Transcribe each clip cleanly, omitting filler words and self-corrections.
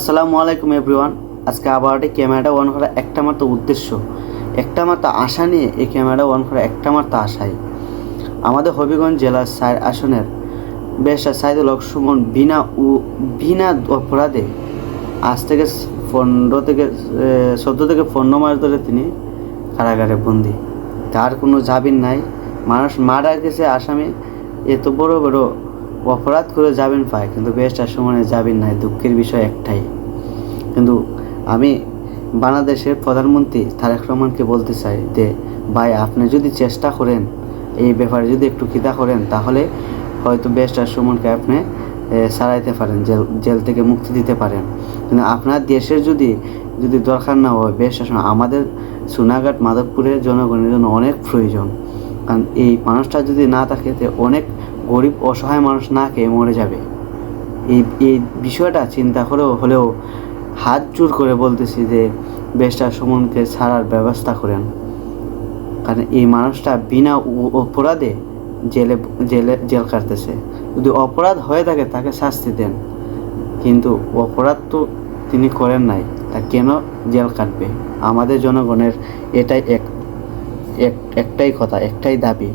আসসালামু আলাইকুম এভরিওয়ান। আজকে আবার ক্যামেরাটা অন করা একটা মাত্র উদ্দেশ্য, একটা মাত্র আশা নিয়ে এই ক্যামেরাটা অন করা একটা মাত্র আশাই আমাদের হবিগঞ্জ জেলার 4 আসনের ব্যারিস্টার সাইদুল হক সুমন বিনা অপরাধে আজ থেকে 14 থেকে 15 মাস ধরে তিনি কারাগারে বন্দী। তার কোনো জামিন নাই। মানুষ মারা গেছে আসামি, এত বড় বড় অপরাধ করে জামিন পায়, কিন্তু ব্যারিস্টার সুমনের জামিন নাই। দুঃখের বিষয় একটাই। কিন্তু আমি বাংলাদেশের প্রধানমন্ত্রী তারেক রহমানকে বলতে চাই যে ভাই, আপনি যদি চেষ্টা করেন, এই ব্যাপারে যদি একটু খিদা করেন, তাহলে হয়তো ব্যারিস্টার সুমনকে আপনি ছাড়াইতে পারেন, জেল থেকে মুক্তি দিতে পারেন। কিন্তু আপনার দেশের যদি দরকার না হয় ব্যারিস্টার সুমন, আমাদের সোনাঘাট মাধবপুরের জনগণের জন্য অনেক প্রয়োজন। কারণ এই মানুষটা যদি না থাকে, অনেক গরিব অসহায় মানুষ না খেয়ে মরে যাবে। এই বিষয়টা চিন্তা হলেও হাত জোর করে বলতেছি যে ব্যারিস্টার সুমনকে ছাড়ার ব্যবস্থা করেন। কারণ এই মানুষটা বিনা অপরাধে জেল কাটতেছে। যদি অপরাধ হয়ে থাকে তাকে শাস্তি দেন, কিন্তু অপরাধ তো তিনি করেন নাই, তা কেন জেল কাটবে? আমাদের জনগণের এটাই একটাই কথা, একটাই দাবি,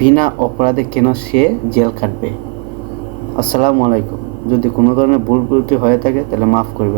বিনা অপরাধে কেন সে জেল কাটবে। আসসালামু আলাইকুম। যদি কোনো ধরনের ভুল ত্রুটি হয়ে থাকে তাহলে মাফ করবেন।